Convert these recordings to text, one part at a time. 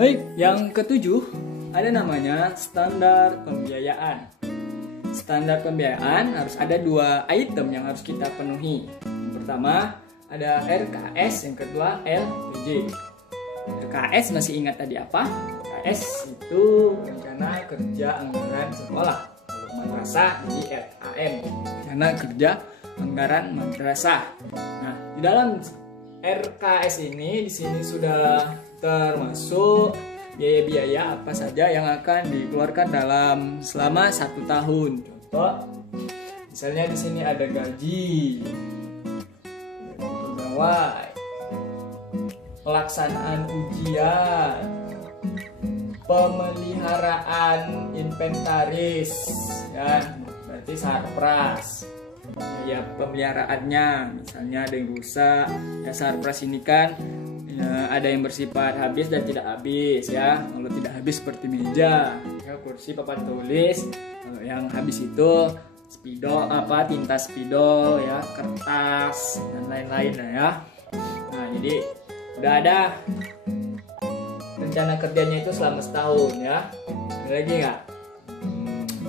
Baik, yang ketujuh ada namanya standar pembiayaan. Standar pembiayaan harus ada 2 item yang harus kita penuhi. Yang pertama ada RKS, yang kedua LPJ. RKS masih ingat tadi apa? RKS itu rencana kerja anggaran sekolah. Kalau madrasah jadi RKM, rencana kerja anggaran madrasah. Nah, di dalam RKS ini di sini sudah termasuk biaya-biaya apa saja yang akan dikeluarkan selama 1 tahun. Contoh, misalnya di sini ada gaji pegawai, pelaksanaan ujian, pemeliharaan inventaris, ya berarti sarpras. Ya pemeliharaannya, misalnya ada yang rusak, ya sarpras ini kan ya, ada yang bersifat habis dan tidak habis ya. Kalau tidak habis seperti meja, ya, kursi, papan tulis. Kalau yang habis itu spidol, tinta spidol ya, kertas dan lain-lain ya. Nah, jadi udah ada rencana kerjanya itu selama setahun ya. Ada lagi nggak?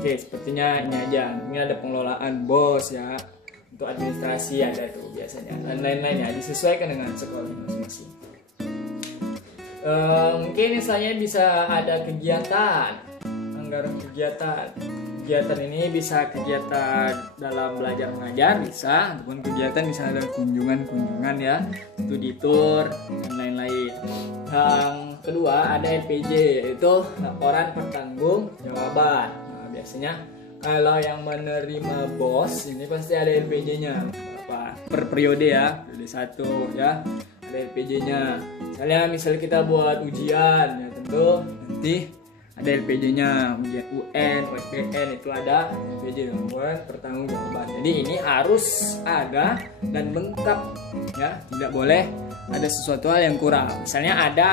Oke, sepertinya ini aja. Ini ada pengelolaan BOS ya. Untuk administrasi ada tuh biasanya. Dan lain-lain ya, disesuaikan dengan sekolah masing-masing. Mungkin misalnya bisa ada kegiatan, anggaran kegiatan. Kegiatan ini bisa kegiatan dalam belajar mengajar, bisa, ataupun kegiatan bisa ada kunjungan ya, studi tour dan lain-lain. Yang kedua ada LPJ, yaitu laporan pertanggungjawaban. Nah, biasanya kalau yang menerima BOS ini pasti ada LPJ-nya per periode ya, periode 1 ya, ada LPJ-nya. Misalnya kita buat ujian ya, tentu nanti ada LPJ-nya, ujian UN, USBN itu ada LPJ laporan pertanggungjawaban. Jadi ini harus ada dan lengkap ya, tidak boleh ada sesuatu hal yang kurang. Misalnya ada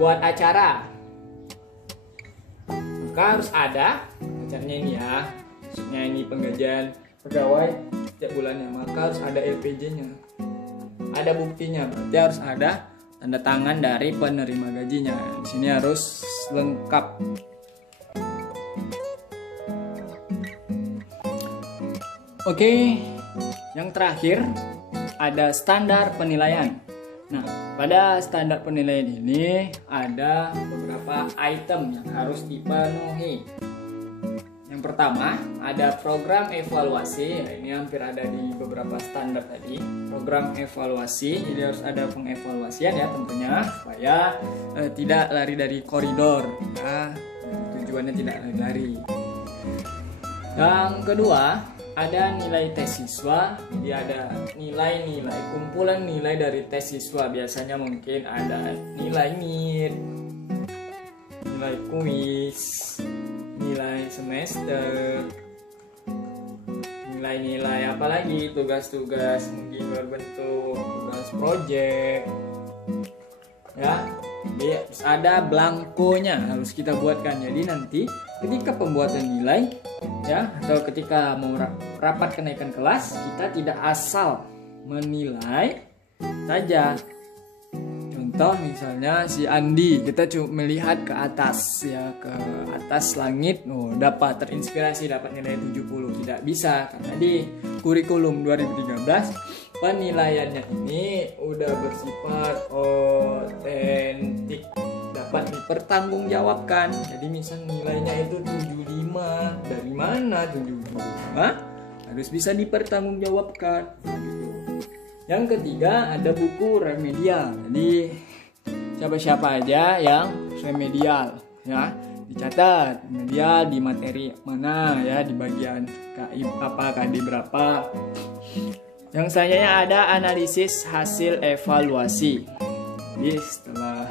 buat acara, maka harus ada acaranya ini ya, maksudnya ini penggajian pegawai setiap bulannya, maka harus ada LPJ-nya, ada buktinya, berarti harus ada tanda tangan dari penerima gajinya. Di sini harus lengkap. Oke, yang terakhir ada standar penilaian. Nah, pada standar penilaian ini ada beberapa item yang harus dipenuhi. Yang pertama ada program evaluasi. Nah, ini hampir ada di beberapa standar tadi. Program evaluasi, jadi harus ada pengevaluasian ya tentunya, supaya tidak lari dari koridor. Ya, tujuannya tidak lari. Yang kedua ada nilai tes siswa. Jadi ada nilai-nilai, kumpulan nilai dari tes siswa. Biasanya mungkin ada nilai MIT, nilai kuis, nilai semester, nilai-nilai apalagi, tugas-tugas mungkin berbentuk tugas project ya. Jadi harus ada blankonya, harus kita buatkan. Jadi nanti ketika pembuatan nilai ya, atau ketika mau rapat kenaikan kelas, kita tidak asal menilai saja. Contoh misalnya si Andi, kita cuma melihat ke atas ya, ke atas langit, dapat terinspirasi, dapat nilai 70. Tidak bisa, karena di kurikulum 2013 penilaiannya ini udah bersifat otentik, dapat dipertanggungjawabkan. Jadi misal nilainya itu 75, dari mana 75? Harus bisa dipertanggungjawabkan gitu. Yang ketiga ada buku remedial. Jadi siapa-siapa aja yang remedial ya, dicatat remedial di materi mana ya, di bagian KI apa, KD berapa. Yang selanjutnya ada analisis hasil evaluasi. Jadi setelah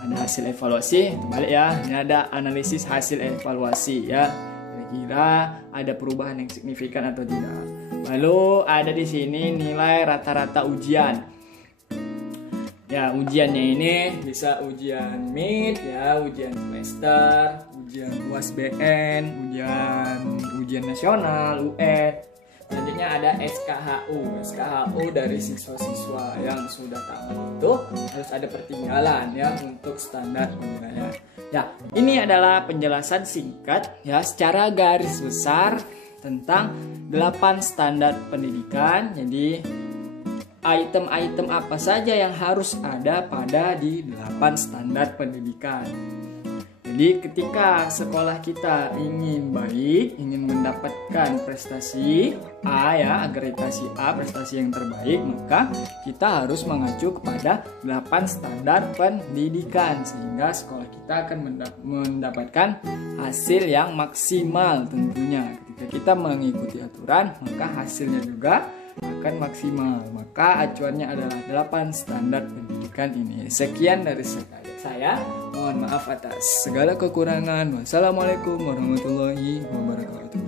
ada hasil evaluasi, balik ya, ini ada analisis hasil evaluasi ya. Kira-kira ada perubahan yang signifikan atau tidak. Lalu ada di sini nilai rata-rata ujian. Ya, ujiannya ini bisa ujian MIT ya, ujian semester, ujian USBN, ujian nasional, UN. Selanjutnya ada SKHU. SKHU dari siswa-siswa yang sudah tamat itu harus ada pertinggalan ya untuk standar penilaian. Ya, ini adalah penjelasan singkat ya secara garis besar tentang 8 standar pendidikan. Jadi item-item apa saja yang harus ada pada di 8 standar pendidikan. Jadi ketika sekolah kita ingin baik, ingin mendapatkan prestasi A ya, akreditasi A, prestasi yang terbaik, maka kita harus mengacu kepada 8 standar pendidikan sehingga sekolah kita akan mendapatkan hasil yang maksimal tentunya. Ketika kita mengikuti aturan, maka hasilnya juga akan maksimal. Maka acuannya adalah 8 standar pendidikan ini. Sekian dari saya. Mohon maaf atas segala kekurangan. Wassalamualaikum warahmatullahi wabarakatuh.